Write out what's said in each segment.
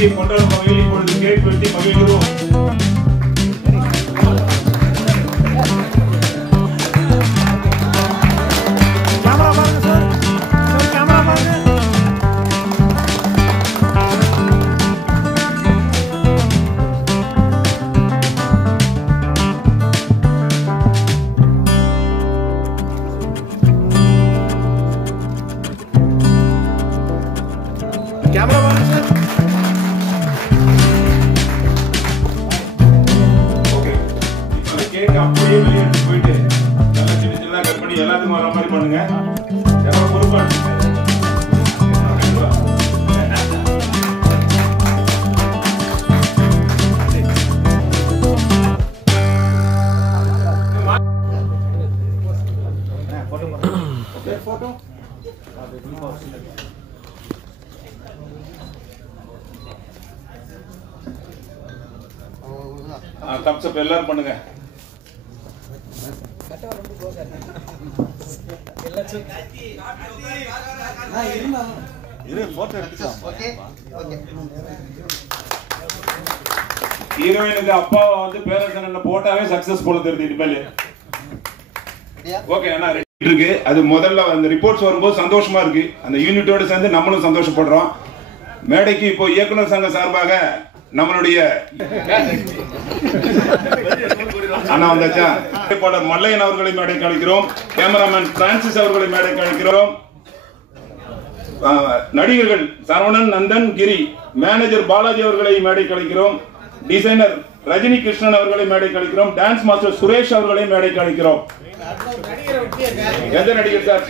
நிகழ்ச்சியை கொண்டாடும் வகையில் இப்பொழுது கேக் வெட்டி மகிழ்கிறோம். அப்படியே வெளியே எடுத்து போயிட்டு நல்லா சின்ன சின்னதாக கட் பண்ணி எல்லாத்துக்கும் வர மாதிரி பண்ணுங்க. எல்லாம் பொறுப்பா தம்ஸ் அப் எல்லாரும் பண்ணுங்க. ஹீரோயினுக்கு அப்பாவை வந்து பேரரசன் போட்டாவே சக்சஸ் போல தெரியுது இனிமேல். ஓகே அண்ணா ரெடி இருக்கு. அது முதல்ல அந்த ரிப்போர்ட்ஸ் வரும்போது சந்தோஷமா இருக்கு. அந்த யூனிட்டோட சேர்ந்து நம்மளும் சந்தோஷப்படுறோம். மேடைக்கு இப்போ இயக்குனர் சங்க சார்பாக நம்மளுடைய அண்ணா வந்தாச்சா மல்லையன் அவர்களை மேடைக்கு அழைக்கிறோம். கேமராமேன் பிரான்சிஸ் அவர்களை மேடைக்கு அழைக்கிறோம். நடிகர்கள் சரவணன், நந்தன், கிரி, மேனேஜர் பாலாஜி அவர்களை மேடைக்கு அழைக்கிறோம். டிசைனர் ரஜினி கிருஷ்ணன் அவர்களை மேடைக்கு அழைக்கிறோம். டான்ஸ் மாஸ்டர் சுரேஷ் அவர்களை மேடைக்கு அழைக்கிறோம். எந்த நடிகர் சார்?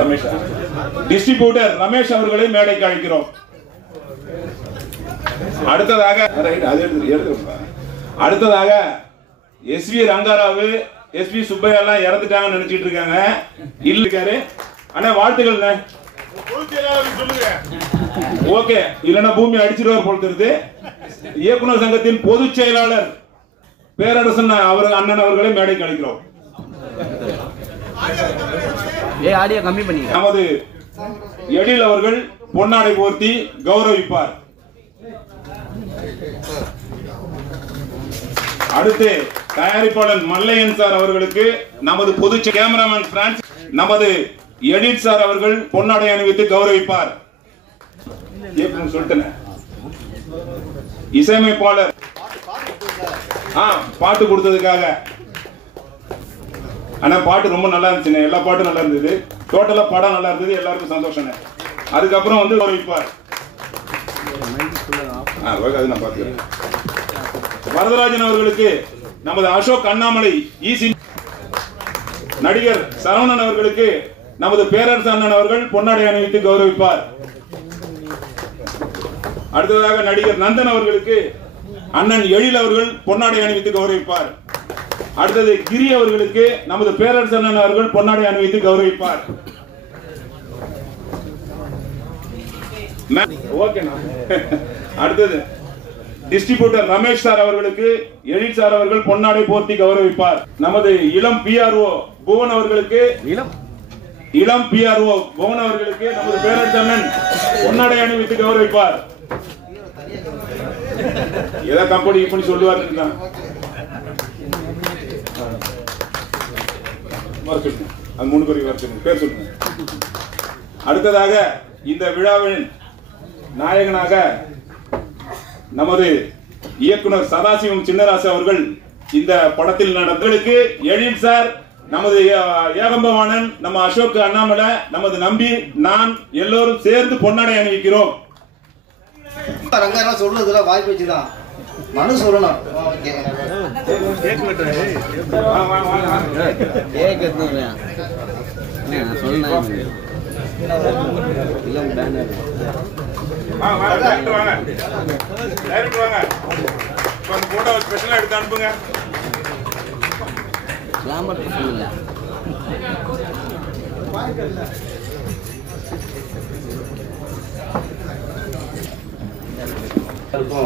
ரமேஷ். டிஸ்ட்ரிபியூட்டர் ரமேஷ் அவர்களை மேடைக்கு அழைக்கிறோம். அடுத்ததாக எஸ்வி ரங்காராவு, எஸ்வி சுப்பையா எல்லாம் இறந்துட்டாங்கன்னு நினைச்சிட்டு இருக்காங்க. இல்ல அண்ணா வாழ்த்துக்கள். ஓகே இல்லன்னா பூமி அடிச்சிருவார் போல் தெரியுது. இயக்குனர் சங்கத்தின் பொதுச் செயலாளர் பேரரசன் அவர் அண்ணன் அவர்களை மேடைக்கு அழைக்கிறோம். நமது எழில் அவர்கள் பொன்னாடை போர்த்தி கௌரவிப்பார். அடுத்து தயாரிப்பாளர் மல்லையன் சார் அவர்களுக்கு நமது பொதுச் கேமராமேன் பிரான்சிஸ், நமது எடிட் சார் அவர்கள் பொன்னாடை அணிவித்து கௌரவிப்பார். இசையமைப்பாளர் பாட்டு கொடுத்ததுக்காக ஆனா பாட்டு ரொம்ப நல்லா இருந்துச்சு. எல்லா பாட்டும் நல்லா இருந்தது. டோட்டலா படம் நல்லா இருந்தது. எல்லாருக்கும் சந்தோஷம். அதுக்கப்புறம் வந்து கௌரவிப்பார். வரதராஜன் அவர்களுக்கு நமது அசோக் அண்ணாமலை ஈசி, நடிகர் சரவணன் அவர்களுக்கு நமது பேரரசு அண்ணன் அவர்கள் பொன்னாடை அணிவித்து கௌரவிப்பார். அடுத்ததாக நடிகர் நந்தன் அவர்களுக்கு அண்ணன் எழில் அவர்கள் பொன்னாடை அணிவித்து கௌரவிப்பார். அடுத்தது கிரி அவர்களுக்கு நமது பேரரசு அண்ணன் அவர்கள் பொன்னாடை அணிவித்து கௌரவிப்பார். அடுத்தது டிஸ்ட்ரிபியூட்டர் ரமேஷ் சார் அவர்களுக்கு எழில் சார் அவர்கள் பொன்னாடை போர்த்தி கௌரவிப்பார். நமது இளம் பிஆர்ஓ புவன் அவர்களுக்கு நமது பேரரசு அண்ணன் பொன்னாடை அணிவித்து கௌரவிப்பார். ஏதோ கம்பெனி இப்படி சொல்லுவார். அது 3 பேர் சொல்லுங்க. அடுத்ததாக இந்த விழாவின் நாயகனாக நமது இயக்குனர் சதாசிவம் சின்னராசு அவர்கள் இந்த படத்தில் நடந்தவர்களுக்கு எழில் சார், நமது ஏகம்பவாணன், நம்ம அசோக் அண்ணாமலை, நமது நம்பி, நான் எல்லோரும் சேர்ந்து பொன்னாடை அணிவிக்கிறோம். சொல்றதுல வாய்ப்பு வச்சுதான் மனு சொல்லணும். ஸ்பெஷலா எடுத்து அனுப்புங்க.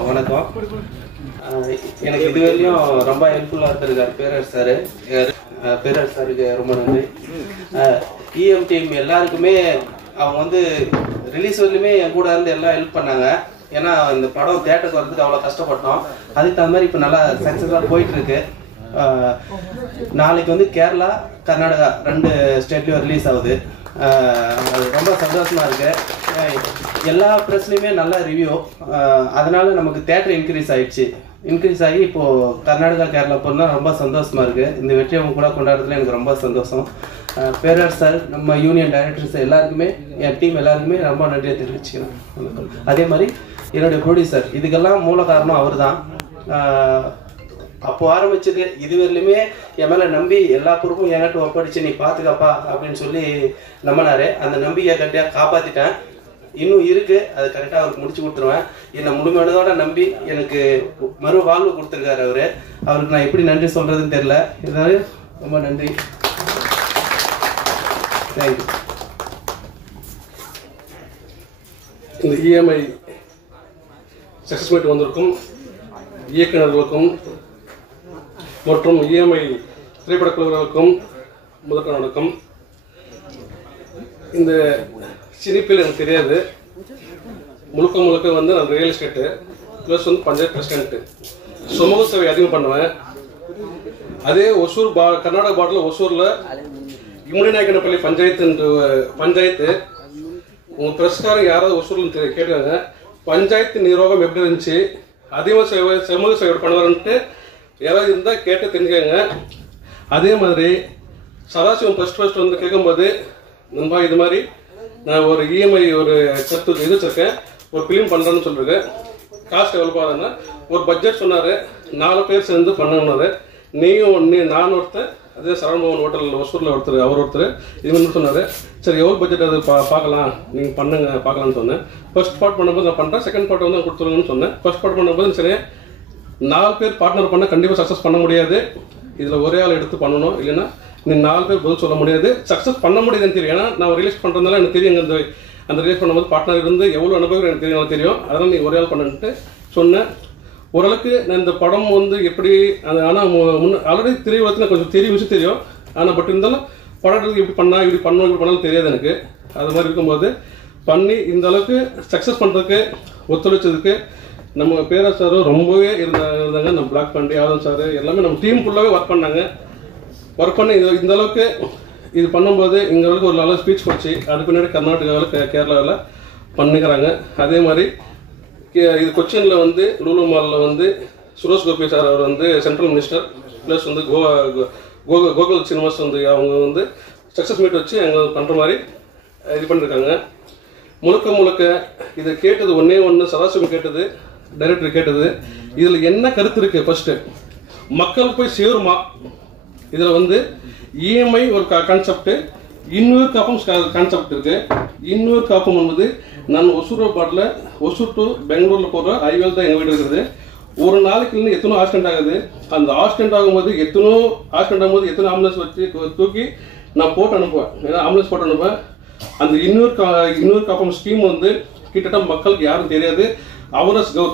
வணக்கம். எனக்கு இதுவரையும் ரொம்ப ஹெல்ப்ஃபுல்லா இருந்திருக்காரு பேரரசு சாருக்கு ரொம்ப நன்றி. இஎம் டீம் எல்லாருக்குமே அவங்க வந்து ரிலீஸ் வரலுமே என் கூட இருந்து எல்லாம் ஹெல்ப் பண்ணாங்க. ஏன்னா இந்த படம் தியேட்டருக்கு வரதுக்கு அவ்வளோ கஷ்டப்பட்டோம். அதுக்கு தகுந்த மாதிரி இப்போ நல்லா சக்ஸஸாக போயிட்டுருக்கு. நாளைக்கு வந்து கேரளா, கர்நாடகா 2 ஸ்டேட்லேயும் ரிலீஸ் ஆகுது. அது ரொம்ப சந்தோஷமாக இருக்குது. எல்லா ப்ரெஸ்லையுமே நல்ல ரிவ்யூ. அதனால் நமக்கு தியேட்டர் இன்க்ரீஸ் ஆகி இப்போது கர்நாடகா, கேரளா போனால் ரொம்ப சந்தோஷமாக இருக்குது. இந்த வெற்றியை கூட கொண்டாடுறதுல எனக்கு ரொம்ப சந்தோஷம். பேரர் சார், நம்ம யூனியன் டைரக்டர்ஸ் எல்லாருக்குமே, என் டீம் எல்லாருக்குமே ரொம்ப நன்றியை தெரிவிச்சுக்கிறேன். அதே மாதிரி என்னுடைய ப்ரொடியூசர், இதுக்கெல்லாம் மூல காரணம் அவர் தான். அப்போ ஆரம்பிச்சது இதுவரையிலுமே என் மேலே நம்பி எல்லா பொறுப்பும் என்கிட்ட ஒப்படைச்சு நீ பார்த்துக்கப்பா அப்படின்னு சொல்லி நம்பினாரு. அந்த நம்பிக்கையை கட்டியாக காப்பாற்றிட்டேன். இன்னும் இருக்குது, அது கரெக்டாக அவருக்கு முடிச்சு கொடுத்துருவேன். என்னை முழுமையானதோட நம்பி எனக்கு மறு வாழ்வு கொடுத்துருக்காரு அவருக்கு நான் எப்படி நன்றி சொல்கிறதுன்னு தெரில. இருந்தாலும் ரொம்ப நன்றி. தேங்க்யூ. இந்த இஎம்ஐ சக்ஸஸ் மீட் வந்திருக்கும் இயக்குநர்களுக்கும் மற்றும் இஎம்ஐ திரைப்பட குழுவினருக்கும் முதற்கண் வணக்கம். இந்த சினிப்பில் எனக்கு தெரியாது. முழுக்க வந்து நான் ரியல் எஸ்டேட்டு ப்ளஸ் வந்து பஞ்சாயத்து பிரசிடென்ட்டு. சமூக சேவை அதிகம் பண்ணுவேன். அதே ஒசூர் கர்நாடகா பார்டரில் ஒசூரில் இமுடிநாயக்கனப்பள்ளி பஞ்சாயத்து உங்கள் பிரஸ்காரங்க யாராவது ஒசூரில் கேட்டாங்க, பஞ்சாயத்து நிர்வாகம் எப்படி இருந்துச்சு, அதிகமாக சமூக சேவை பண்ணுவாருன்ட்டு யாராவது இருந்தால் கேட்டு தெரிஞ்சுக்கங்க. அதே மாதிரி சதாசிவம் ஃபர்ஸ்ட் வந்து கேட்கும்போது, நண்பா இது மாதிரி நான் ஒரு இஎம்ஐ ஒரு இது வச்சிருக்கேன், ஒரு ஃபிலிம் பண்ணுறேன்னு சொல்லியிருக்கேன், காஸ்ட் எவ்வளோ பாருன்னா ஒரு பட்ஜெட் சொன்னார், 4 பேர் சேர்ந்து பண்ணணுன்னாரு. நான் ஒருத்தர், அதே சரவணபவன் ஹோட்டல் ஒசூரில் ஒருத்தர் இது வந்து சொன்னார். சரி எவ்வளோ பட்ஜெட் அது பார்க்கலாம், நீங்கள் பண்ணுங்க பார்க்கலான்னு சொன்னேன். ஃபர்ஸ்ட் பார்ட் பண்ணும்போது நான் பண்ணுறேன், செகண்ட் பார்ட் வந்து நான் கொடுத்துருங்கன்னு சொன்னேன். ஃபர்ஸ்ட் பார்ட் பண்ணும்போது சரி 4 பேர் பார்ட்னர் பண்ணால் கண்டிப்பாக சக்ஸஸ் பண்ண முடியாது, இதில் ஒரே ஆள் எடுத்து பண்ணணும், இல்லைன்னா நீ 4 பேர் பதில் சொல்ல முடியாது. சக்ஸஸ் பண்ண முடியாதுன்னு தெரியும். ஏன்னா நான் ரிலீஸ் பண்ணுறதுனால எனக்கு தெரியும், அந்த ரிலீஸ் பண்ணும்போது பார்ட்னர் இருந்து எவ்வளோ அனுபவம் எனக்கு தெரியும். அதனால் நீ ஒரே ஆள் பண்ணிட்டு சொன்னேன். ஓரளவுக்கு நான் இந்த படம் வந்து எப்படி ஆனால் ஆல்ரெடி திரையுலகத்தில் கொஞ்சம் விஷயம் தெரியும். ஆனால் பட் இருந்தாலும் படத்துக்கு இப்படி பண்ணாலும் தெரியாது எனக்கு. அது மாதிரி இருக்கும்போது பண்ணி இந்த அளவுக்கு சக்ஸஸ் பண்ணுறதுக்கு ஒத்துழைச்சதுக்கு நம்ம பேரர் சாரும் ரொம்பவே இருந்தாங்க. நம்ம பிளாக் பாண்டி, ஆதம் சார் எல்லாமே நம்ம டீம் ஃபுல்லாகவே ஒர்க் பண்ணி இந்த அளவுக்கு இது பண்ணும்போது இங்கே அளவுக்கு ஒரு நல்ல ஸ்பீச் போச்சு. அது பின்னாடி கர்நாடகாவில் கேரளாவில் பண்ணிக்கிறாங்க. அதே மாதிரி இது கொச்சினில் வந்து லூலு மாலில் வந்து சுரேஷ் கோபி சார் அவர் வந்து சென்ட்ரல் மினிஸ்டர் ப்ளஸ் வந்து கோகுல் சினிமாஸ் வந்து அவங்க வந்து சக்ஸஸ் மீட் வச்சு அங்கே பண்ணுற மாதிரி இது பண்ணியிருக்காங்க. முழுக்க இதை கேட்டது ஒன்று சதாசிவம் கேட்டது, டைரக்டர் கேட்டது, இதில் என்ன கருத்து இருக்குது, ஃபர்ஸ்ட்டு மக்கள் போய் சேருமா, இதில் வந்து இஎம்ஐ ஒரு கான்செப்ட், இன்னொரு காப்பம் கான்செப்ட் இருக்கு. இன்னொரு காப்பம் என்பது நான் ஒசூர் டு பெங்களூர்ல போற ஹைவேல தான் எங்க வீடு இருக்குது. ஒரு நாளைக்கு எத்தனோ ஆக்சிடென்ட் ஆகுது. அந்த ஆக்சிடென்ட் ஆகும்போது எத்தனோ ஆம்புலன்ஸ் வச்சு தூக்கி நான் போட்டு அனுப்புவேன், ஏன்னா ஆம்புலன்ஸ் போட்டு அனுப்புவேன். அந்த இன்னொரு காப்பம் ஸ்கீம் வந்து கிட்டத்தட்ட மக்களுக்கு யாரும் தெரியாது.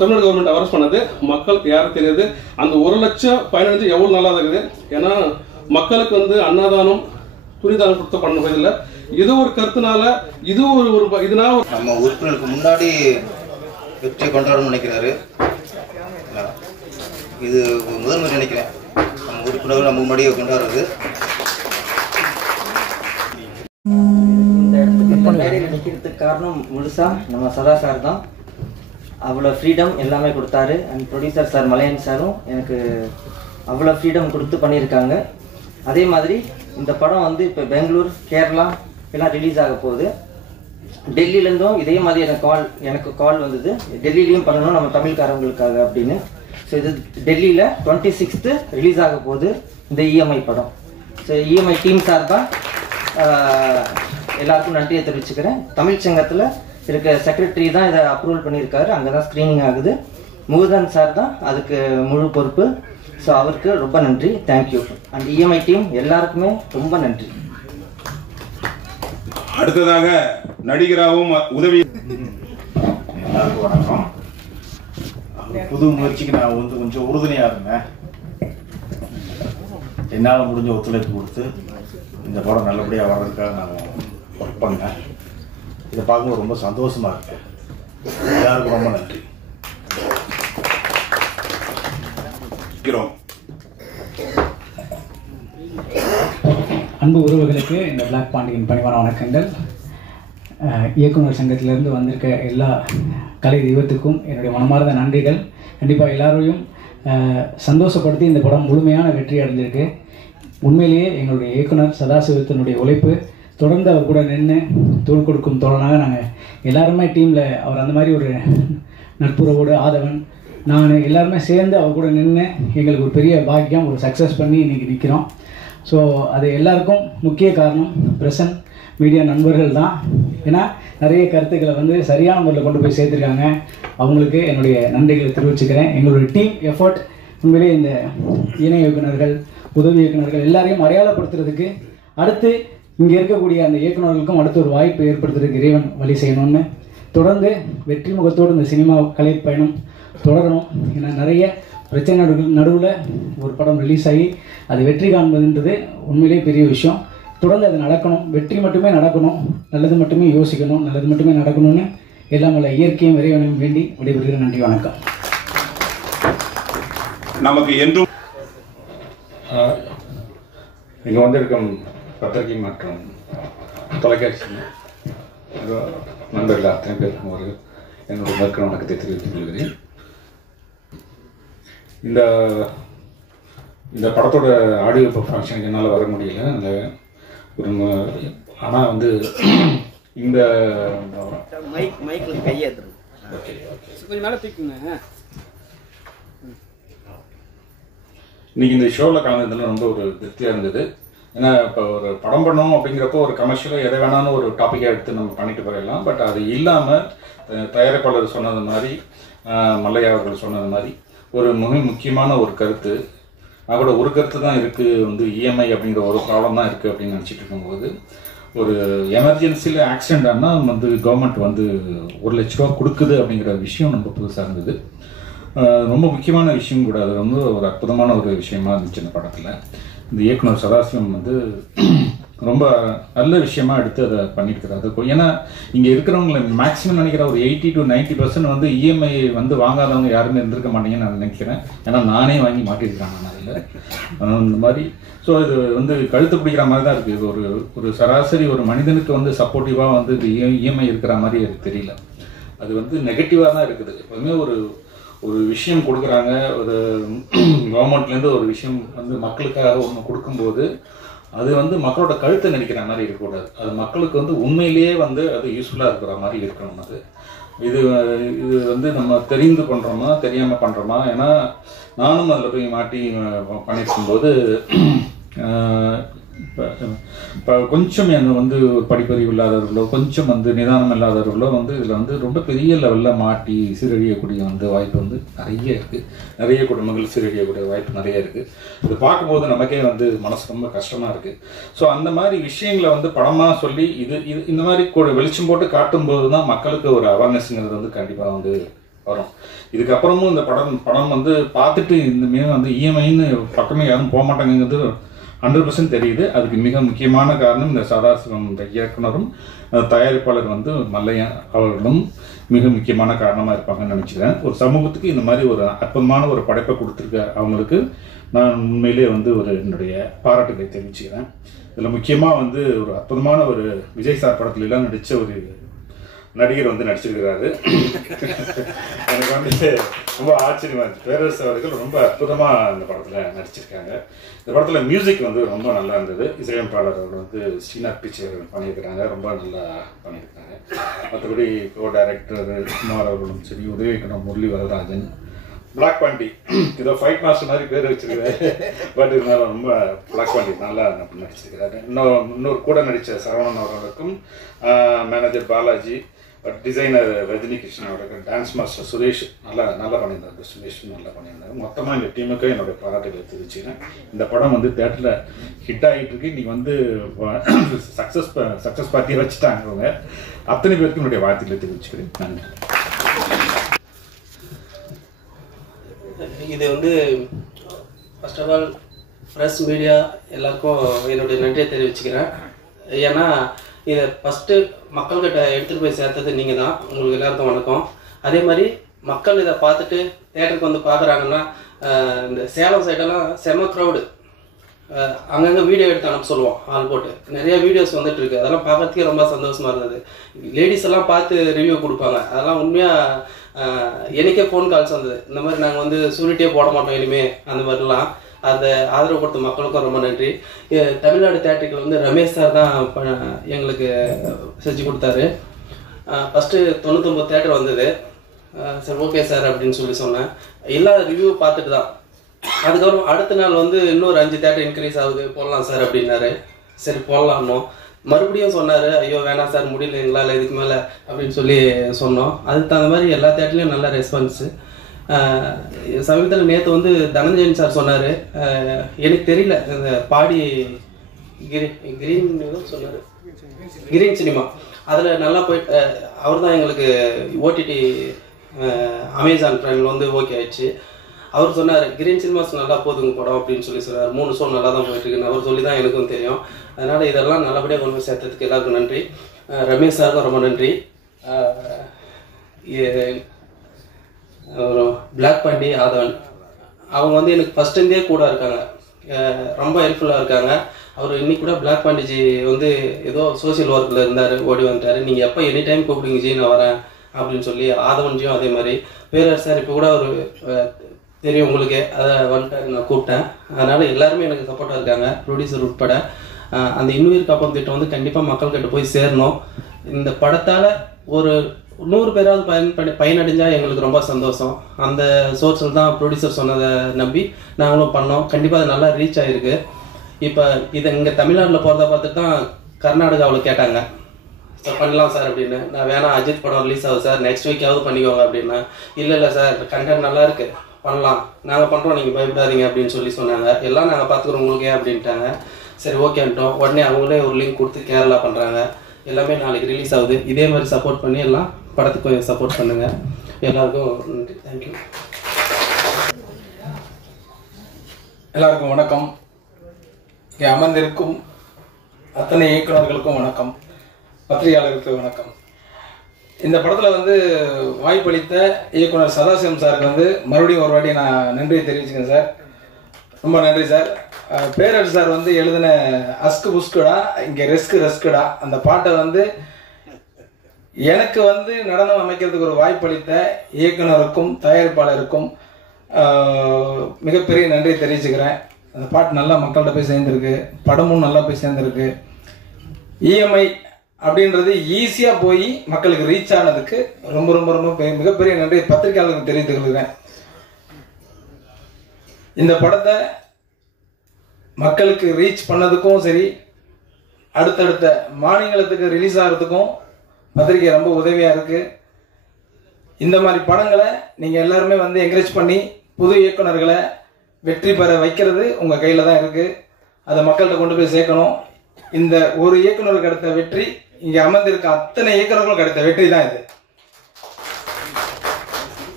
தமிழ்நாடு கவர்மெண்ட் அவரஸ் பண்ணது, மக்களுக்கு யாரும் தெரியாது. அந்த 1 லட்சம் ஃபைனான்ஸ் எவ்வளவு நல்லா இருக்குது. ஏன்னா மக்களுக்கு வந்து அன்னதானம் துணிதானம் கொடுத்த பண்ண போதில்லை. இது ஒரு கருத்துனால இது ஒரு இதனால நம்ம உறுப்பினருக்கு முன்னாடி வெற்றி கொண்டாடணும்னு நினைக்கிறாரு. இது முதல் முறை நினைக்கிறேன் நம்ம உறுப்பினர்கள் நம்ம முன்னாடியே கொண்டாடுறது. இந்த இடத்துக்கு மேடையில் நிற்கிறதுக்கு காரணம் முழுசா நம்ம சதா சார் தான். அவ்வளோ ஃப்ரீடம் எல்லாமே கொடுத்தாரு. அண்ட் ப்ரொடியூசர் சார் மலையன் சாரும் எனக்கு அவ்வளோ ஃப்ரீடம் கொடுத்து பண்ணியிருக்காங்க. அதே மாதிரி இந்த படம் வந்து இப்போ பெங்களூர், கேரளா எல்லாம் ரிலீஸ் ஆக போகுது. டெல்லியிலேருந்தும் இதே மாதிரி எனக்கு கால் வந்தது, டெல்லியிலையும் பண்ணணும் நம்ம தமிழ்காரங்களுக்காக அப்படின்னு. ஸோ இது டெல்லியில் 26th ரிலீஸ் ஆக போகுது இந்த இஎம்ஐ படம். ஸோ இஎம்ஐ டீம் சார்பாக எல்லாருக்கும் நன்றியை தெரிவிச்சுக்கிறேன். தமிழ் சங்கத்தில் இருக்க செக்ரட்டரி தான் இதை அப்ரூவல் பண்ணியிருக்காரு, அங்கே தான் ஸ்க்ரீனிங் ஆகுது. முகுதன் சார் தான் அதுக்கு முழு பொறுப்பு. ஸோ அவருக்கு ரொம்ப நன்றி, தேங்க்யூ. அண்ட் இஎம்ஐ டீம் எல்லாருக்குமே ரொம்ப நன்றி. அடுத்ததாக நடிகராகவும் உதவி. எல்லாருக்கும் வணக்கம். புது முயற்சிக்கு நான் வந்து கொஞ்சம் உறுதுணையாக இருந்தேன். என்னால் முடிஞ்ச ஒத்துழைப்பு கொடுத்து இந்த படம் நல்லபடியாக வர்றதுக்காக நான் ஒர்க் பண்ணேன். இதை பார்க்கும்போது ரொம்ப சந்தோஷமாக இருக்குது. எல்லாருக்கும் ரொம்ப நன்றி. அன்பு உறவுகளுக்கு இந்த பிளாக் பாண்டியின் பணிவான வணக்கங்கள். இயக்குனர் சங்கத்திலிருந்து வந்திருக்க எல்லா கலை தெய்வத்துக்கும் என்னுடைய மனமார்ந்த நன்றிகள். கண்டிப்பாக எல்லாரையும் சந்தோஷப்படுத்தி இந்த படம் முழுமையான வெற்றி அடைஞ்சிருக்கு. உண்மையிலேயே எங்களுடைய இயக்குனர் சதாசிவத்தினுடைய உழைப்பு, தொடர்ந்து அவர் கூட நின்று தோள் கொடுக்கும் தோழனாக நாங்கள் எல்லாருமே டீமில் அவர் அந்த மாதிரி ஒரு நட்புறவோடு ஆதவன் நான் எல்லாருமே சேர்ந்து அவர் கூட நின்று எங்களுக்கு ஒரு பெரிய பாக்கியம், ஒரு சக்ஸஸ் பண்ணி இன்றைக்கி நிற்கிறோம். ஸோ அது எல்லாருக்கும் முக்கிய காரணம் பிரசன்ட் மீடியா நண்பர்கள் தான். ஏன்னா நிறைய கருத்துக்களை வந்து சரியான முறையில் கொண்டு போய் சேர்த்துருக்காங்க. அவங்களுக்கு என்னுடைய நன்றிகளை தெரிவிச்சுக்கிறேன். எங்களுடைய டீம் எஃபர்ட் உண்மையிலே இந்த இணை இயக்குநர்கள், உதவி இயக்குநர்கள் எல்லாரையும் அடையாளப்படுத்துறதுக்கு, அடுத்து இங்கே இருக்கக்கூடிய அந்த இயக்குநர்களுக்கும் அடுத்து ஒரு வாய்ப்பு ஏற்படுத்துறதுக்கு இறைவன் வழி செய்யணும்னு தொடர்ந்து வெற்றி முகத்தோடு இந்த சினிமா கலை பயணம் தொடரணும். ஏன்னா நிறைய பிரச்சனைகள் நடுவில் ஒரு படம் ரிலீஸ் ஆகி அது வெற்றி காண்பதுன்றது உண்மையிலேயே பெரிய விஷயம். தொடர்ந்து அது நடக்கணும், வெற்றி மட்டுமே நடக்கணும், நல்லது மட்டுமே யோசிக்கணும், நல்லது மட்டுமே நடக்கணும்னு எல்லாம் வல்ல இயற்கையும் இறைவனையும் வேண்டி விடைபெறுகிறேன். நன்றி, வணக்கம். நமக்கு என்றும் இங்கே வந்திருக்கும் பத்திரிகை மற்றும் தொலைக்காட்சி நண்பர்கள் அத்தனை பேருக்கும் ஒரு என்னுடைய மறுக்க வணக்கத்தை தெரிவித்துக் கொள்கிறேன். இந்த படத்தோட ஆடியோ ஃபங்க்ஷனுக்கு என்னால் வர முடியல. அந்த ஒரு ஆனால் வந்து இந்த மைக்கில் கையேற்று கொஞ்சம் மேலே தூக்குங்க. இன்றைக்கி இந்த ஷோவில் கலந்ததில் ரொம்ப ஒரு திருப்தியாக இருந்தது. ஏன்னா இப்போ ஒரு படம் பண்ணணும் அப்படிங்கிறப்போ ஒரு கமர்ஷியலாக எதை வேணாலும் ஒரு டாப்பிக்காக எடுத்து நம்ம பண்ணிட்டு போயிடலாம். பட் அது இல்லாமல் தயாரிப்பாளர் சொன்னது மாதிரி, மல்லையா அவர்கள் சொன்னது மாதிரி ஒரு மிக முக்கியமான ஒரு கருத்து, அதோட ஒரு கருத்து தான் இருக்குது, வந்து இஎம்ஐ அப்படிங்கிற ஒரு ப்ராப்ளம் தான் இருக்குது அப்படின்னு நினச்சிட்டு இருக்கும்போது, ஒரு எமர்ஜென்சியில் ஆக்சிடென்ட் ஆனால் வந்து கவர்மெண்ட் வந்து 1 லட்ச ரூபா கொடுக்குது அப்படிங்கிற விஷயம் ரொம்ப புதுசாக இருந்தது. ரொம்ப முக்கியமான விஷயம் கூட. அது ரொம்ப ஒரு அற்புதமான ஒரு விஷயமா இருந்துச்சு இந்த படத்தில். இந்த இயக்குனர் சதாசிவம் வந்து ரொம்ப நல்ல விஷயமா எடுத்து அதை பண்ணியிருக்கிறாரு. ஏன்னா இங்கே இருக்கிறவங்களை மேக்ஸிமம் நினைக்கிற ஒரு 80 to 90% வந்து இஎம்ஐ வந்து வாங்காதவங்க யாருமே இருந்திருக்க மாட்டீங்கன்னு நான் நினைக்கிறேன். ஏன்னா நானே வாங்கி மாட்டியிருக்கிறேன் நான் அதில் இந்த மாதிரி. ஸோ இது வந்து கழுத்து பிடிக்கிற மாதிரி தான் இருக்குது. இது ஒரு சராசரி ஒரு மனிதனுக்கு வந்து சப்போர்ட்டிவாக வந்து இது இஎம்ஐ இருக்கிற மாதிரி எனக்கு தெரியல. அது வந்து நெகட்டிவாக தான் இருக்குது. எப்போதுமே ஒரு விஷயம் கொடுக்குறாங்க, ஒரு கவர்மெண்ட்லேருந்து ஒரு விஷயம் வந்து மக்களுக்காக ஒன்று கொடுக்கும்போது அது வந்து மக்களோட கழுத்தை நினைக்கிற மாதிரி இருக்கக்கூடாது. அது மக்களுக்கு வந்து உண்மையிலேயே வந்து அது யூஸ்ஃபுல்லாக இருக்கிற மாதிரி இருக்கணும். அது இது வந்து நம்ம தெரிந்து பண்ணுறோமா தெரியாமல் பண்ணுறோமா? ஏன்னா நானும் அதில் போய் மாட்டி பண்ணியிருக்கும்போது இப்போ கொஞ்சம் என்ன வந்து படிப்பறிவு இல்லாதவர்களோ, கொஞ்சம் வந்து நிதானம் இல்லாதவர்களோ வந்து இதில் வந்து ரொம்ப பெரிய லெவலில் மாட்டி சீரழியக்கூடிய வந்து வாய்ப்பு வந்து நிறைய இருக்குது. நிறைய குடும்பங்கள் சீரழியக்கூடிய வாய்ப்பு நிறைய இருக்குது. இது பார்க்கும்போது நமக்கே வந்து மனசு ரொம்ப கஷ்டமாக இருக்குது. ஸோ அந்த மாதிரி விஷயங்களை வந்து படமாக சொல்லி இது இந்த மாதிரி வெளிச்சம் போட்டு காட்டும்போது தான் மக்களுக்கு ஒரு அவேர்னஸ்ங்கிறது வந்து கண்டிப்பாக வந்து வரும். இதுக்கப்புறமும் இந்த படம் வந்து பார்த்துட்டு இந்தமாரி வந்து இஎம்ஐன்னு பக்கமே யாரும் போக மாட்டாங்கிறது 100% தெரியுது. அதுக்கு மிக முக்கியமான காரணம் இந்த சதாசிவம் இயக்குனரும் தயாரிப்பாளர் வந்து மல்லையா அவர்களும் மிக முக்கியமான காரணமாக இருப்பாங்கன்னு நினச்சிக்கிறேன். ஒரு சமூகத்துக்கு இந்த மாதிரி ஒரு அற்புதமான ஒரு படைப்பை கொடுத்துருக்க அவங்களுக்கு நான் உண்மையிலே வந்து என்னுடைய பாராட்டுகளை தெரிவிச்சுக்கிறேன். இதில் முக்கியமாக வந்து ஒரு அற்புதமான ஒரு விஜய் சார் படத்துலலாம் நடித்த ஒரு நடிகர் வந்து நடிச்சிருக்கிறாரு. எனக்கு வந்து ரொம்ப ஆச்சரியமாக இருந்துச்சு. பேரரசு அவர்கள் ரொம்ப அற்புதமாக இந்த படத்தில் நடிச்சிருக்காங்க. இந்த படத்தில் மியூசிக் வந்து ரொம்ப நல்லா இருந்தது. இசையமைப்பாளர் அவர்கள் வந்து ஸ்ரீநாத் பிச்சை பண்ணியிருக்கிறாங்க, ரொம்ப நல்லா பண்ணியிருக்காங்க. மற்றபடி டைரக்டர் குமார் அவர்களும் சரி, உதவி இயக்குனர் முரளி வரதராஜன், பிளாக் பாண்டி இதோ ஃபைட் மாஸ்டர் மாதிரி பேர் வச்சிருக்காரு. பட் இருந்தாலும் ரொம்ப பிளாக் பாண்டி நல்லா நடிச்சிருக்கிறாரு. இன்னொரு கூட நடித்த சரவணன் அவர்களுக்கும், மேனேஜர் பாலாஜி, டிசைனர் ரஜினி கிருஷ்ணன் அவர்கள், டான்ஸ் மாஸ்டர் சுரேஷ் நல்லா பண்ணியிருந்தாரு. சுரேஷும் நல்லா பண்ணியிருந்தாரு. மொத்தமாக இந்த டீமுக்கு என்னுடைய பாராட்டுகளை தெரிவிச்சுக்கிறேன். இந்த படம் வந்து தேட்டரில் ஹிட் ஆகிட்டு இருக்கு. இன்றைக்கி வந்து சக்ஸஸ் பார்ட்டியை வச்சுட்டாங்க அவங்க. அத்தனை பேருக்கும் என்னுடைய வாழ்த்துக்களை தெரிவிச்சுக்கிறேன். நன்றி. இது வந்து first of all press media எல்லாருக்கும் என்னுடைய நன்றியை தெரிவிச்சுக்கிறேன். ஏன்னா இதை ஃபஸ்ட்டு மக்கள்கிட்ட எடுத்துகிட்டு போய் சேர்த்தது நீங்கள் தான். உங்களுக்கு எல்லாருக்கும் வணக்கம். அதே மாதிரி மக்கள் இதை பார்த்துட்டு தேட்டருக்கு வந்து பார்க்குறாங்கன்னா, இந்த சேலம் சைடெல்லாம் செம க்ரௌடு, அங்கங்கே வீடியோ எடுத்து அனுப்ப சொல்லுவோம், ஆள் போட்டு நிறைய வீடியோஸ் வந்துட்டு இருக்கு. அதெல்லாம் பார்க்கறதுக்கே ரொம்ப சந்தோஷமா இருந்தது. லேடிஸ் எல்லாம் பார்த்து ரிவ்யூ கொடுப்பாங்க. அதெல்லாம் உண்மையாக எனக்கே ஃபோன் கால்ஸ் வந்தது, இந்த மாதிரி நாங்கள் வந்து சூரிட்டியே போட மாட்டோம் இனிமே, அந்த மாதிரிலாம். அந்த ஆதரவு கொடுத்த மக்களுக்கும் ரொம்ப நன்றி. தமிழ்நாடு தேட்டருக்கு வந்து ரமேஷ் சார் தான் எங்களுக்கு செஞ்சு கொடுத்தாரு. ஃபஸ்ட்டு 99 தேட்டர் வந்தது. சரி ஓகே சார் அப்படின்னு சொல்லி சொன்னேன். எல்லா ரிவ்யூ பார்த்துட்டு தான். அதுக்கப்புறம் அடுத்த நாள் வந்து இன்னொரு 5 தேட்டர் இன்க்ரீஸ் ஆகுது, போடலாம் சார் அப்படின்னாரு. சரி போடலாம்னோம். மறுபடியும் சொன்னார், ஐயோ வேணாம் சார் முடியல எங்களால் இதுக்கு மேலே அப்படின்னு சொல்லி சொன்னோம். அதுக்கு தகுந்த மாதிரி எல்லா தேட்டர்லையும் நல்ல ரெஸ்பான்ஸு. சமீபத்தில் நேற்று வந்து தனஞ்சயன் சார் சொன்னார், எனக்கு தெரியல இந்த பாடி கிரீன் சொன்னார், கிரீன் சினிமா அதில் நல்லா போயிட்டு அவர் தான் எங்களுக்கு ஓடிடி அமேசான் ப்ரைமில் வந்து ஓகே ஆயிடுச்சு. அவர் சொன்னார் கிரீன் சினிமாஸ் நல்லா போதுங்க படம் அப்படின்னு சொல்லி சொன்னார். 3 ஷோ நல்லா தான் போயிட்டுருக்குன்னு அவர் சொல்லி தான் எனக்கும் தெரியும். அதனால் இதெல்லாம் நல்லபடியாக கொண்டு போய் சேர்த்ததுக்கு எல்லாருக்கும் நன்றி. ரமேஷ் சாருக்கும் ரொம்ப நன்றி. பிளாக் பாண்டி ஆதவன் அவங்க வந்து எனக்கு ஃபஸ்ட்லேருந்தே கூட இருக்காங்க, ரொம்ப ஹெல்ப்ஃபுல்லாக இருக்காங்க. அவர் இன்னைக்கு கூட பிளாக் பாண்டிஜி வந்து ஏதோ சோசியல் ஒர்க்கில் இருந்தார், ஓடி வந்துட்டார். நீங்கள் எப்போ எனி டைம் கூப்பிடுங்க ஜி நான் வரேன் அப்படின்னு சொல்லி. ஆதவன்ஜியும் அதே மாதிரி. பேரர் சார் இப்போ கூட ஒரு தெரியும் உங்களுக்கு, அதை வந்துட்டு நான் கூப்பிட்டேன். அதனால் எல்லாருமே எனக்கு சப்போர்ட்டாக இருக்காங்க, ப்ரொடியூசர் உட்பட. அந்த இன்னுயிர் காப்பகம் திட்டம் வந்து கண்டிப்பாக மக்கள்கிட்ட போய் சேரணும். இந்த படத்தால் ஒரு 100 பேராவது பயனடைஞ்சால் எங்களுக்கு ரொம்ப சந்தோஷம். அந்த சோர்ஸில் தான் ப்ரொடியூசர் சொன்னதை நம்பி நாங்களும் பண்ணோம். கண்டிப்பாக அது நல்லா ரீச் ஆகிருக்கு. இப்போ இதை இங்கே தமிழ்நாட்டில் போகிறத பார்த்துட்டு தான் கர்நாடகாவில் கேட்டாங்க, சார் பண்ணலாம் சார் அப்படின்னு. நான் வேணாம், அஜித் படம் ரிலீஸ் ஆகுது சார், நெக்ஸ்ட் வீக்காவது பண்ணிக்கோங்க அப்படின்னா. இல்லை சார் கண்டென்ட் நல்லா இருக்கு, பண்ணலாம், நாங்கள் பண்ணுறோம், நீங்கள் பயப்படாதீங்க அப்படின்னு சொல்லி சொன்னாங்க. எல்லாம் நாங்கள் பார்த்துக்குறோம் உங்களுக்கே அப்படின்ட்டாங்க. சரி ஓகேன்ட்டோம். உடனே அவங்களே ஒரு லிங்க் கொடுத்து கேரளா பண்ணுறாங்க. எல்லாமே நாளைக்கு ரிலீஸ் ஆகுது. இதே மாதிரி சப்போர்ட் பண்ணி எல்லாம் படத்துக்கு கொஞ்சம் சப்போர்ட் பண்ணுங்கள். எல்லாருக்கும் நன்றி. தேங்க்யூ. எல்லாருக்கும் வணக்கம். இங்கே அமர்ந்திருக்கும் அத்தனை இயக்குநர்களுக்கும் வணக்கம், பத்திரிகையாளர்களுக்கு வணக்கம். இந்த படத்தில் வந்து வாய்ப்பளித்த இயக்குனர் சதாசிவம் சாருக்கு வந்து மறுபடியும் ஒரு வாட்டி நான் நன்றியை தெரிவிச்சுக்கேன் சார். ரொம்ப நன்றி சார். பேரர் சார் வந்து எழுதின அஸ்கு புஸ்குடா இங்கே ரெஸ்குடா அந்த பாட்டை வந்து எனக்கு வந்து நடனம் அமைக்கிறதுக்கு ஒரு வாய்ப்பளித்த இயக்குனருக்கும் தயாரிப்பாளருக்கும் மிகப்பெரிய நன்றியை தெரிவிச்சுக்கிறேன். அந்த பாட்டு நல்லா மக்கள்கிட்ட போய் சேர்ந்துருக்கு, படமும் நல்லா போய் சேர்ந்துருக்கு. இஎம்ஐ அப்படின்றது ஈஸியாக போய் மக்களுக்கு ரீச் ஆனதுக்கு ரொம்ப ரொம்ப ரொம்ப மிகப்பெரிய நன்றியை பத்திரிகையாளருக்கு தெரிவித்துக் கொள்கிறேன். இந்த படத்தை மக்களுக்கு ரீச் பண்ணதுக்கும் சரி, அடுத்தடுத்த மாநிலத்துக்கு ரிலீஸ் ஆகிறதுக்கும் பத்திரிகை ரொம்ப உதவியாக இருக்குது. இந்த மாதிரி படங்களை நீங்கள் எல்லாருமே வந்து என்கரேஜ் பண்ணி புது இயக்குநர்களை வெற்றி பெற வைக்கிறது உங்கள் கையில் தான் இருக்குது. அதை மக்கள்கிட்ட கொண்டு போய் சேர்க்கணும். இந்த ஒரு இயக்குநருக்கு கிடைத்த வெற்றி இங்கே அமர்ந்திருக்க அத்தனை இயக்குநர்களும் கிடைத்த வெற்றி தான் இது.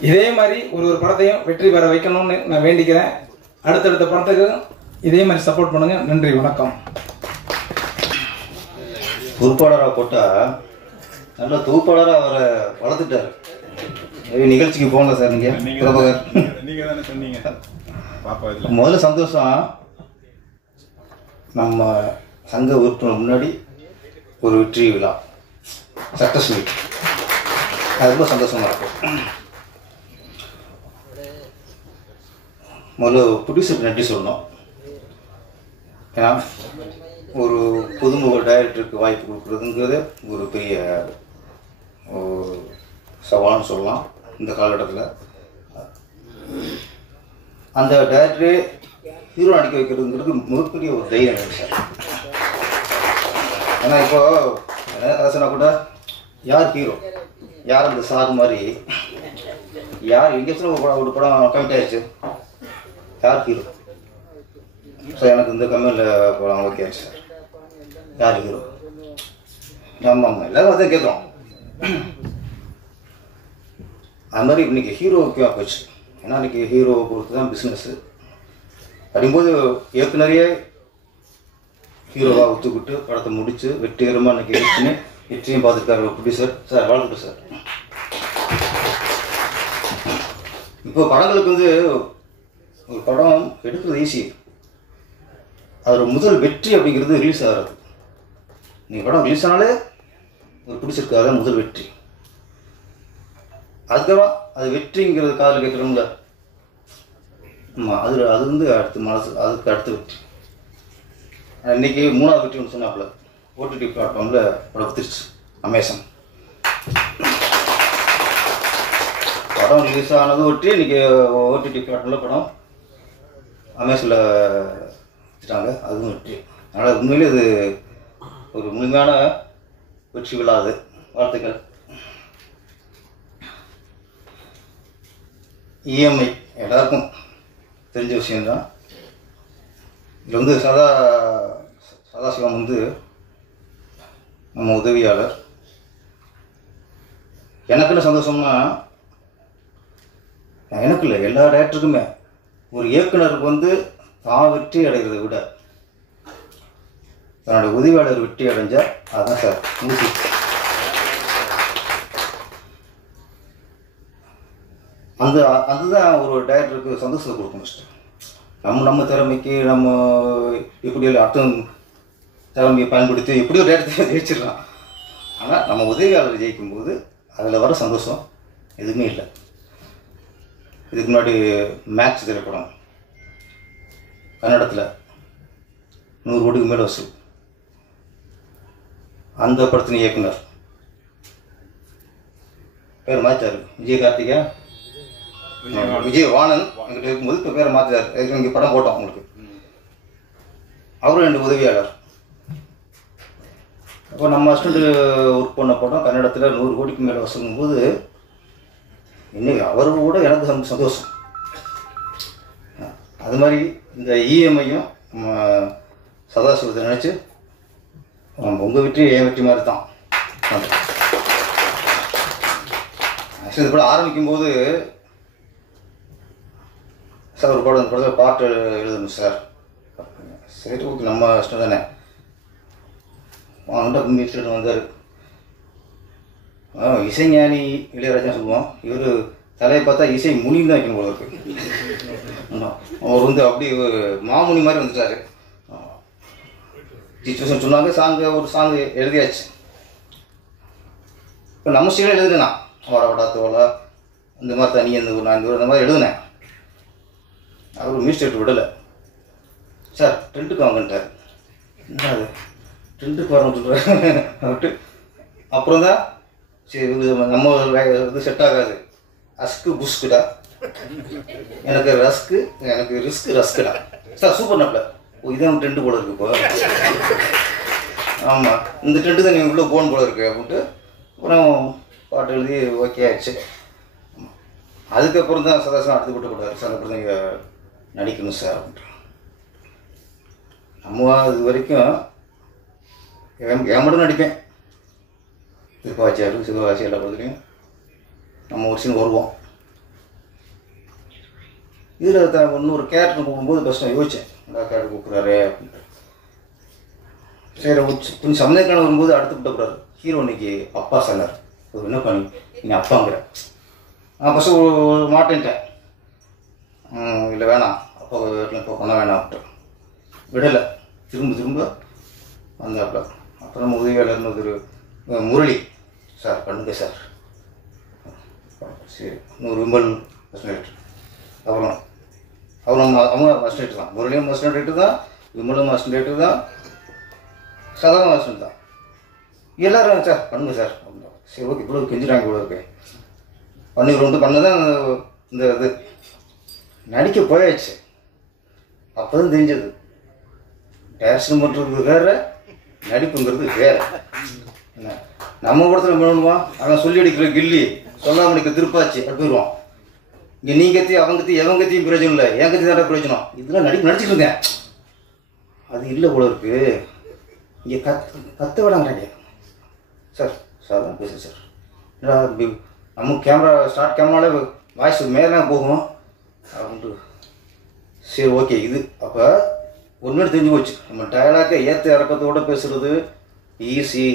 இதே மாதிரி ஒரு படத்தையும் வெற்றி பெற வைக்கணும்னு நான் வேண்டிக்கிறேன். அடுத்தடுத்த படத்துக்கு இதே மாதிரி சப்போர்ட் பண்ணுங்க. நன்றி, வணக்கம். பொறுப்பாளராக போட்டால் நல்ல தொகுப்பாளராக அவரை வளர்த்துட்டாரு. நிகழ்ச்சிக்கு போங்க சார். நீங்கள் தானே சொன்னீங்க. முதல்ல சந்தோஷம், நம்ம சங்க உறுப்பினர் முன்னாடி ஒரு வெற்றி விழா, சக்ஸஸ் மீட், அது ரொம்ப சந்தோஷமாக இருக்கும். முதல்ல ப்ரொடியூசருக்கு நன்றி சொல்லணும். ஏன்னா ஒரு புதுமுக டைரக்டருக்கு வாய்ப்பு கொடுக்குறதுங்கிறது ஒரு பெரிய சவால்னு சொல்லலாம் இந்த காலகட்டத்தில். அந்த டைரக்டரே ஹீரோ நடிக்க வைக்கிறதுங்கிறது மிகப்பெரிய ஒரு தைரியம் எனக்கு சார். ஏன்னா இப்போ சொன்னா கூட யார் ஹீரோ, யார் அந்த சாகு மாதிரி, யார் எங்கேயாச்சும் ஒரு படம் கமிட் ஆயிடுச்சு, யார் ஹீரோ சார்? எனக்கு இந்த கம்மியில் படம் ஓகே ஆயிடுச்சு சார், யார் ஹீரோ? ஆமாம், எல்லாரும் அதான் கேட்குறோம். அது மாதிரி இன்னைக்கு ஹீரோ முக்கியமாக போச்சு. ஏன்னா இன்னைக்கு ஹீரோவை பொறுத்து தான் பிஸ்னஸ்ஸு. அப்படிங்கும்போது இயக்குனரையே ஹீரோவாக ஒத்துக்கிட்டு படத்தை முடித்து வெற்றிகரமாக இன்னைக்கு ரிலீஸ் பண்ணி வெற்றியும் பார்த்துருக்காரு ப்ரொடியூசர் சார். வாழ்த்துட்டு சார். இப்போ படங்களுக்கு வந்து ஒரு படம் எடுக்கிறது ஈஸி, அதோட முதல் வெற்றி அப்படிங்கிறது ரிலீஸ் ஆகிறது. நீங்கள் படம் ரிலீஸ் ஆனாலே ஒரு பிடிச்சிருக்காத முதல் வெற்றி. அதுக்கப்புறம் அது வெற்றிங்கிறது காதில் கேட்குறோம்ல, ஆமாம் அது வந்து அடுத்து மனசு அதுக்கு அடுத்த வெற்றி. இன்னைக்கு 3வது வெற்றி ஒன்று சொன்னாப்புல, ஓடிடி பிளாட்ஃபார்மில் படம் வந்துருச்சு அமேசான். படம் ரிலீஸ் ஆனது வெற்றி, இன்றைக்கி ஓடிடி பிளாட்ஃபார்மில் படம் அமேசானில் வச்சுட்டாங்க, அதுவும் வெற்றி. அதனால் உண்மையிலே இது ஒரு முழுமையான வெற்றி விழா. அது வாழ்த்துக்கள். இஎம்ஐ எல்லாருக்கும் தெரிஞ்ச விஷயந்தான். இதில் வந்து சதாசிவம் வந்து நம்ம உதவியாளர். எனக்கு என்ன சந்தோஷம்னா, எனக்கு இல்லை எல்லா டைரக்டருக்குமே ஒரு இயக்குனருக்கு வந்து தான் வெற்றி அடைகிறத விட தன்னோட உதவியாளர் வெற்றி அடைஞ்சால் அதுதான் சார் மியூசிக். அதுதான் ஒரு டைரக்டருக்கு சந்தோஷத்தை கொடுக்கணும் சார். நம்ம திறமைக்கு நம்ம எப்படி அர்த்தம் திறமையை பயன்படுத்தி எப்படியோ டைரக்டரை ஜெயிச்சிடலாம். ஆனால் நம்ம உதவியாளர் ஜெயிக்கும்போது அதில் வர சந்தோஷம் எதுவுமே இல்லை. இதுக்கு முன்னாடி மேக்ஸ் திரைப்படம் கன்னடத்தில் 100 கோடிக்கு மேலே வசூல். அந்த படத்தின் இயக்குனர் பேர் மாற்றாரு, விஜயகார்த்திகா விஜயவாணன் எங்கிட்ட இருக்கும்போது இப்போ பேரை மாற்றாரு. இங்கே படம் போட்டோம் உங்களுக்கு. அவரும் 2 உதவியாளர். அப்போ நம்ம அசிஸ்டண்ட் ஒர்க் பண்ண படம் கன்னடத்தில் 100 கோடிக்கு மேலே வசூலும் போது இன்னைக்கு அவரு கூட எனக்கு சந்தோஷம். அது மாதிரி இந்த இஎம்ஐயும் நம்ம சதாசிவத்தை நினச்சி உங்கள் வெற்றி என் வெற்றி மாதிரி தான். ஆக்சுவலி இந்த படம் ஆரம்பிக்கும்போது சார் ஒரு படம் இந்த படத்தில் பாட்டு எழுதணும் சார். சரி ஓகே, நம்ம இஷ்டம் தானே. அவன்கிட்ட மியூசிக் வந்தார். இசைஞானி இளையராஜா சொல்லுவோம், இவர் தலையை பார்த்தா இசை முனின்னு தான் வைக்கணும் போல இருக்கு. அவர் வந்து அப்படி ஒரு மாமுனி மாதிரி வந்துட்டாரு. சிச்சுவேஷன் சொன்னாங்க, ஒரு சாங்கு எழுதியாச்சு. இப்போ நம்ம ஸ்டைலில் எழுதுனா வடா தோலா இந்த மாதிரி தனி அந்த மாதிரி எழுதுனேன். அவர் மியூசிக் விடலை. சார் டென்ட்டுக்கு வாங்கன்ட்டார். என்ன அது டென்ட்டுக்கு வரணும் சொல்கிறார் அவர்கிட்ட. அப்புறம் தான் சரி நம்ம இது செட் ஆகாது, அஸ்கு புஸ்குடா, எனக்கு ரஸ்க்கு எனக்கு ரிஸ்க்கு ரஸ்குடா. சார் சூப்பர் நப்பில் இதான் டென்ட்டு போல இருக்கு இப்போ. ஆமாம் இந்த டென்ட்டு தான் நீங்கள் உள்ளே போகணும் போல இருக்கு அப்படின்ட்டு அப்புறம் பாட்டு எழுதி ஓகே ஆயிடுச்சு. அதுக்கப்புறம் தான் சதாசனம் அடுத்து போட்டு போட்டார். சார் அப்புறம் தான் நீங்கள் நடிக்கணும் சார் அப்படின்ட்டு. நம்ம இது வரைக்கும் என் மட்டும் நடிப்பேன். திருப்பாச்சியாரு சிவகாசி எல்லா படத்துலையும் நம்ம ஒரு சீன் வருவோம். இதில் இன்னொரு கேரக்டர் கூப்பிடும்போது ஃபஸ்ட் நான் யோசித்தேன், நல்லா கேரக்டர் கூப்பிட்றாரு அப்படின்ட்டு. சரி கொஞ்சம் சமயக்கான வரும்போது அடுத்து விட்டக்கூடாது. ஹீரோ இன்னைக்கு அப்பா சொன்னார், ஒரு என்ன பண்ணி நீங்கள் அப்பாங்கிற. நான் ஃபஸ்ட்டு ஒரு மாட்டேன்ட்டேன். இல்லை வேணாம் அப்பா வீட்டில் இப்போ பண்ண வேணாம் அப்படின்ட்டு விடலை. திரும்ப வந்தாப்புல. அப்புறம் நம்ம உதவியாளர்னு ஒரு முரளி சார் பண்ணுங்க சார். சரி இன்னொரு விமல் ஃபஸ்ட் அப்புறம் அவங்க ஃபஸ்ட் ரேட்டு தான், முரளியும் ஃபஸ்ட் ரேட்டு தான், விமலும் ஃபஸ்ட் ரேட்டு தான், சாதாரண ஃபஸ்ட் தான். எல்லோரும் சார் பண்ணுங்க சார் அப்படின்னா சரி ஓகே இவ்வளோ கெஞ்சிட்டாங்க இவ்வளோ இருக்கு பண்ணிக்கிறோம் பண்ண தான் இந்த இது நடிக்க போயாச்சு. அப்போ தான் தெரிஞ்சது டேரக்ஷன் பண்ணுறது வேறு, நடிப்புங்கிறது வேறு. என்ன நம்ம படத்தில் பண்ணுவோம், அவன் சொல்லி அடிக்கிற கில்லி சொல்லாமல் அடிக்கிற திருப்பாச்சு அப்படி போயிடுவான். இங்கே நீ கத்தி அவங்க கத்தி எவன் கத்தியும் பிரயோஜனம் இல்லை, என் கத்தி தான் பிரயோஜனம். இதெல்லாம் நடிச்சுட்டு இருக்கேன். அது இல்லை போல இருக்கு. இங்கே கத்த விடாங்கிறாங்க. சார் தான் பேசுகிறேன் சார். ஏன்னா நம்ம கேமரா ஸ்டார்ட் கேமராலே வாய்ஸ் மேலே போகும் அப்படின்ட்டு. சரி ஓகே இது அப்போ ஒன்று தெரிஞ்சு போச்சு. நம்ம டயலாக்கை ஏற்ற இறக்கத்தோடு பேசுகிறது ஈஸி,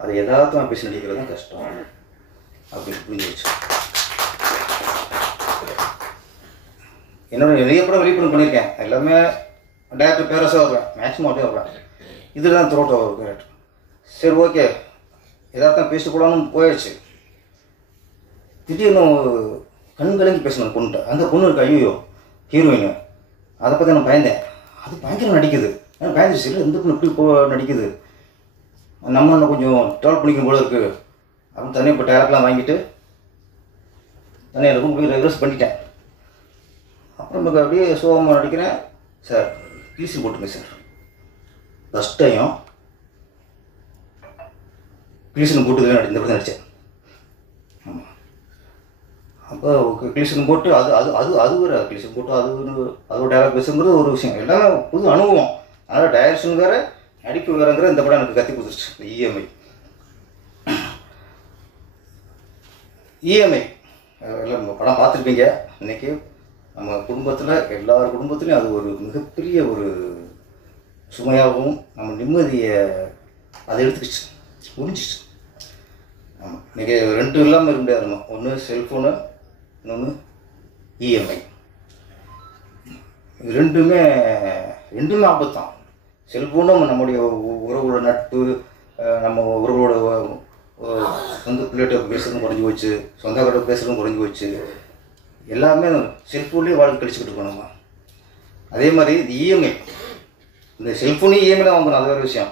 அதை எதார்த்தமாக பேசி நடிக்கிறது தான் கஷ்டம் அப்படின்னு புரிஞ்சு வச்சு. என்னோட நிறைய படம் வெளிப்படம் பண்ணியிருக்கேன். எல்லாமே டேரக்டர் பேரஸாக வருவேன், மேக்ஸிமம் அப்படியே வருவேன். இதில் தான் த்ரோட்டாக வரும் கேரக்டர். சரி ஓகே எதார்த்தம் பேசிட்டு போகலான்னு போயிடுச்சு. திடீர்னு கண் கலங்கி பேசணும் பொண்ணுட்ட. அந்த பொண்ணு இருக்கு ஐயோ ஹீரோயின், அதை பற்றி நான் பயந்தேன். அது பயங்கரம் நடிக்குது. ஏன்னா பயந்துச்சு, இல்லை இந்த பொண்ணு இப்படி நடிக்குது, நம்ம இன்னும் கொஞ்சம் டெவலப் பண்ணிக்கும் போல இருக்குது அப்படின்னு தனியாக இப்போ டேரக்ட்லாம் வாங்கிட்டு தனியாக இருக்கும் போய் ரெகுலர்ஸ் பண்ணிட்டேன். அப்புறம் நமக்கு அப்படியே சோகமாக நடிக்கிறேன். சார் கிளீசன் போட்டுங்க சார், ஃபஸ்ட் டைம் கிளீசன் போட்டு இந்த படம் நடித்தேன். ஆமாம், அப்போ கிளீசன் போட்டு அது அது அது அது ஒரு கிளீசன் போட்டு அது டேரக்ட் பேசுங்கிறது ஒரு விஷயம், எல்லாமே புது அனுபவம். அதனால் டைரக்ஷன் வேறு நடிப்பு வேறுங்கிற இந்த படம் எனக்கு கற்றுக் கொடுத்துருச்சு. இந்த இஎம்ஐ எல்லாம் நம்ம படம் பார்த்துருப்பீங்க. இன்றைக்கி நம்ம குடும்பத்தில் எல்லார் குடும்பத்துலேயும் அது ஒரு மிகப்பெரிய ஒரு சுமையாகவும் நம்ம நிம்மதியை அதை எடுத்துக்கிச்சு, புரிஞ்சிச்சு. ஆமாம், இன்றைக்கி ரெண்டு இல்லாமல் இருக்க முடியாது. நம்ம ஒன்று செல்ஃபோனு, இன்னொன்று இஎம்ஐ. இது ரெண்டுமே ஆபத்து தான். செல்ஃபோனும் நம்முடைய உறவோட நட்பு, நம்ம உறவோட சொந்த பிள்ளைகிட்ட பேசுகிறதும் குறைஞ்சி போச்சு, சொந்தக்கார பேசுகிறதும் குறைஞ்சி போச்சு. எல்லாமே செல்ஃபோன்லேயே வாழ்க்கை கழிச்சுக்கிட்டு இருக்கோம் நம்ம. அதே மாதிரி இது இஎம்ஐ, இந்த செல்ஃபோனே இஎம்ஐ தான் வாங்கணும், அது வேறு விஷயம்.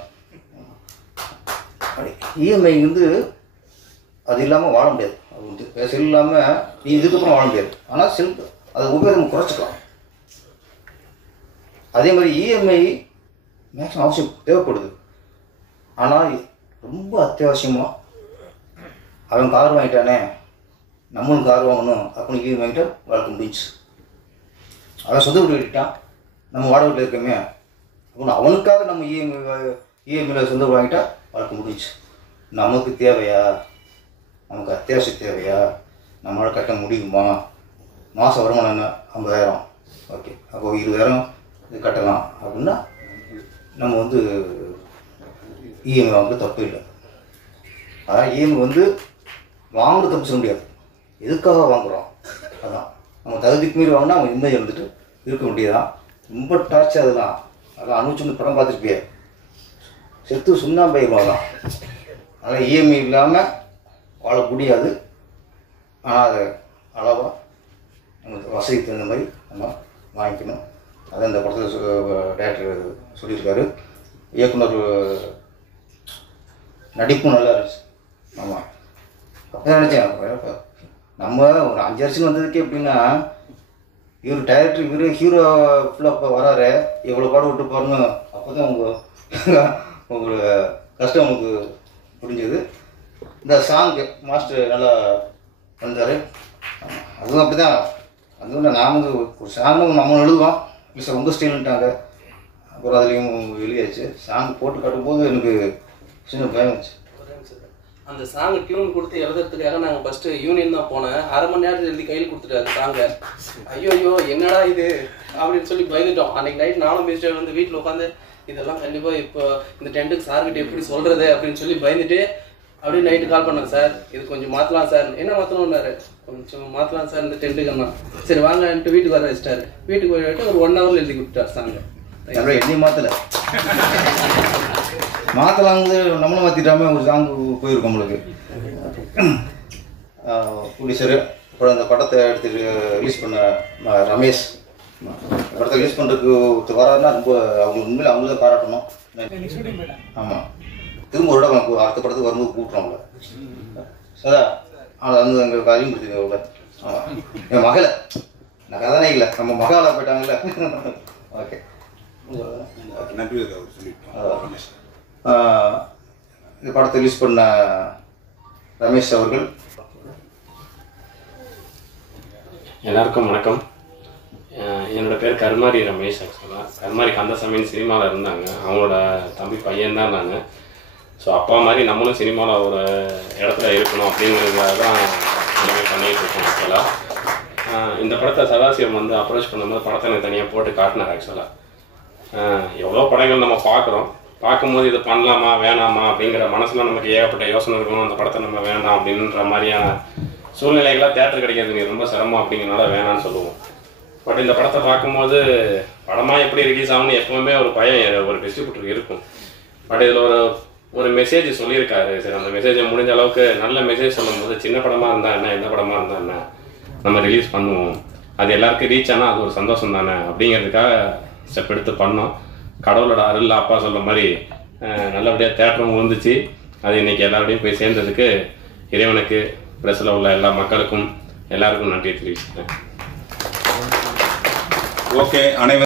இஎம்ஐ அது இல்லாமல் வாழ முடியாது. அது செல் இல்லாமல் நீ இதுக்கப்புறம் வாழ முடியாது. ஆனால் செல்ஃப் அதை உபயோகம் குறைச்சிக்கலாம். அதே மாதிரி இஎம்ஐ மேக்ஸிமம் அவசியம் தேவைப்படுது. ஆனால் ரொம்ப அத்தியாவசியமாக அவன் கார் வாங்கிட்டானே நம்மளும் கார் வாங்கணும் அப்படின்னு இஎம்ஐ வாங்கிட்டா வாழ்க்கை முடிஞ்சு. அவன் சொந்த வீடு கட்டிட்டான், நம்ம வாடகை வீட்டில் இருக்கோமே அப்படின்னு அவனுக்காக நம்ம இஎம்ஐயில் சொந்த வீடு வாங்கிட்டா வாழ்க்கை முடிஞ்சு. நமக்கு தேவையா, நமக்கு அத்தியாவசியம் தேவையா, நம்மளால் கட்ட முடியுமா, மாதம் வருமானம் என்ன 50,000, ஓகே அப்போ 20,000 இது கட்டலாம் அப்படின்னா நம்ம இஎம்ஐ வாங்குறது தப்பு இல்லை. அதான் இஎம்ஐ வாங்குறது தப்பு சொல்ல முடியாது, எதுக்காக வாங்குகிறோம் அதான். நம்ம தகுதிக்கு மீறி வாங்கினா அவங்க நிம்மதி இருக்க முடியாதான். ரொம்ப டார்ச்சர் அதுதான். அதெல்லாம் அனுபவிச்சு படம் பார்த்துருப்பியே, செத்து சுண்ணாம்பயிடுவாங்க. அதனால் இஎம்ஐ இல்லாமல் வாழ முடியாது. ஆனால் அதை அளவாக நமக்கு வசதிக்கு தகுந்த மாதிரி நம்ம வாங்கிக்கணும். அதை இந்த படத்தில் டேரக்டர் சொல்லியிருக்காரு. இயக்குனர் நடிப்பும் நல்லா இருந்துச்சு. ஆமாம், அப்போ நினச்சேன் நம்ம ஒரு 5 வருஷம் வந்ததுக்கே எப்படின்னா இவர் டைரக்டர் இவர் ஹீரோ ஃபுல்லாக அப்போ வராரு, எவ்வளோ பாடம் விட்டு பாருங்க. அப்போ தான் உங்களோட கஷ்டம் உங்களுக்கு புரிஞ்சது. இந்த சாங்கு மாஸ்டர் நல்லா வந்தார். அதுவும் அப்படி தான். அதுவும் நான் ஒரு சாங்கும் நம்ம எழுதுவோம், இல்லை சார் உங்கள் ஸ்டைலுன்ட்டாங்க. அப்புறம் அதுலேயும் வெளியாச்சு. சாங் போட்டு கட்டும்போது எனக்கு சின்ன பயம் வச்சு. அந்த சாங் டியூன் கொடுத்து எழுதுறதுக்காக நாங்கள் ஃபஸ்ட்டு யூனியன் தான் போனேன். 1/2 மணி நேரத்தில் எழுதி கையில் கொடுத்துட்டாரு சாங்கை. ஐயோ என்னடா இது அப்படின்னு சொல்லி பயந்துட்டோம். அன்றைக்கி நைட் நானும் மிஸ்டர் வீட்டில் உட்காந்து இதெல்லாம் கண்டிப்பாக இப்போ இந்த டென்ட்டுக்கு சார்கிட்ட எப்படி சொல்கிறது அப்படின்னு சொல்லி பயந்துட்டு அப்படியே நைட்டு கால் பண்ணேன். சார் இது கொஞ்சம் மாற்றலாம் சார். என்ன மாற்றணும்னாரு, கொஞ்சம் மாற்றலாம் சார் இந்த டென்ட்டுக்குன்னா. சரி வாங்கன்ட்டு வீட்டுக்கு வர வச்சிட்டாரு. வீட்டுக்கு போயிட்டு ஒரு 1 ஹவரில் எழுதி கொடுத்தாரு சாங்க. என்னையும் மாற்றலாங்க நம்மளும் மாற்றிட்டாமல் ஒரு சாங் போயிருக்கோம் நம்மளுக்கு. ப்ரொடியூசரு அப்புறம் அந்த படத்தை எடுத்துட்டு ரிலீஸ் பண்ண ரமேஷ், படத்தை ரிலீஸ் பண்ணுறதுக்கு வராதுன்னா ரொம்ப அவங்களுக்கு உண்மையில் அவங்கள தான் பாராட்டணும். ஆமாம், திரும்ப ஒரு இடம் அடுத்த படத்துக்கு வரும்போது கூப்பிட்றோம்ல சார். அது எங்களுக்கு அறிமுகப்படுத்தி அவ்வளோ. ஆமாம், என் மகளை நான் கதானே இல்லை, நம்ம மகாலா போயிட்டாங்கல்ல. ஓகே நன்றி. இந்த படத்தை ரிலீஸ் பண்ண ரமேஷ் அவர்கள். எல்லாருக்கும் வணக்கம். என்னோடய பேர் கருமாரி ரமேஷ். ஆக்சுவலாக கருமாரி கந்தசாமின்னு சினிமாவில் இருந்தாங்க. அவங்களோட தம்பி பையன்தான் நான். ஸோ அப்பா மாதிரி நம்மளும் சினிமாவில் ஒரு இடத்துல இருக்கணும் அப்படிங்கிறதுக்காக தான் எல்லாமே பண்ணிகிட்டு இருக்கோம். ஆக்சுவலாக இந்த படத்தை சதாசிவம் அப்ரோச் பண்ணும்போது படத்தை எனக்கு தனியாக போட்டு காட்டினார். ஆக்சுவலாக எவ்வளோ படங்கள் நம்ம பார்க்குறோம், பார்க்கும்போது இது பண்ணலாமா வேணாமா அப்படிங்கிற மனசில் நமக்கு ஏகப்பட்ட யோசனை இருக்கும். அந்த படத்தை நம்ம வேண்டாம் அப்படின்ற மாதிரியான சூழ்நிலைகளாக தேட்டர் கிடைக்கிறது ரொம்ப சிரமம் அப்படிங்கிறனால வேணான்னு சொல்லுவோம். பட் இந்த படத்தை பார்க்கும்போது படமாக எப்படி ரிலீஸ் ஆகும்னு எப்பவுமே ஒரு பயம் ஒரு டிஸ்ட்ரிபியூட்டருக்கு இருக்கும். பட் இதில் ஒரு மெசேஜ் சொல்லியிருக்காரு. சரி, அந்த மெசேஜை முடிஞ்ச அளவுக்கு நல்ல மெசேஜ் சொல்லும்போது சின்ன படமாக இருந்தால் என்ன, எந்த படமாக இருந்தால் என்ன, நம்ம ரிலீஸ் பண்ணுவோம், அது எல்லாருக்கும் ரீச் ஆனால் அது ஒரு சந்தோஷம் தானே அப்படிங்கிறதுக்காக ஸ்டெப் எடுத்து பண்ணோம். கடவுளோட அருள் அப்பா சொல்ல மாதிரி நல்லபடியாக தேட்டரும் விழுந்துச்சு. அது இன்னைக்கு எல்லாரோடையும் போய் சேர்ந்ததுக்கு இறைவனுக்கு, பிரஸில் உள்ள எல்லா மக்களுக்கும் எல்லாருக்கும் நன்றி தெரிவிச்சுக்கிறேன். ஓகே, அனைவரும்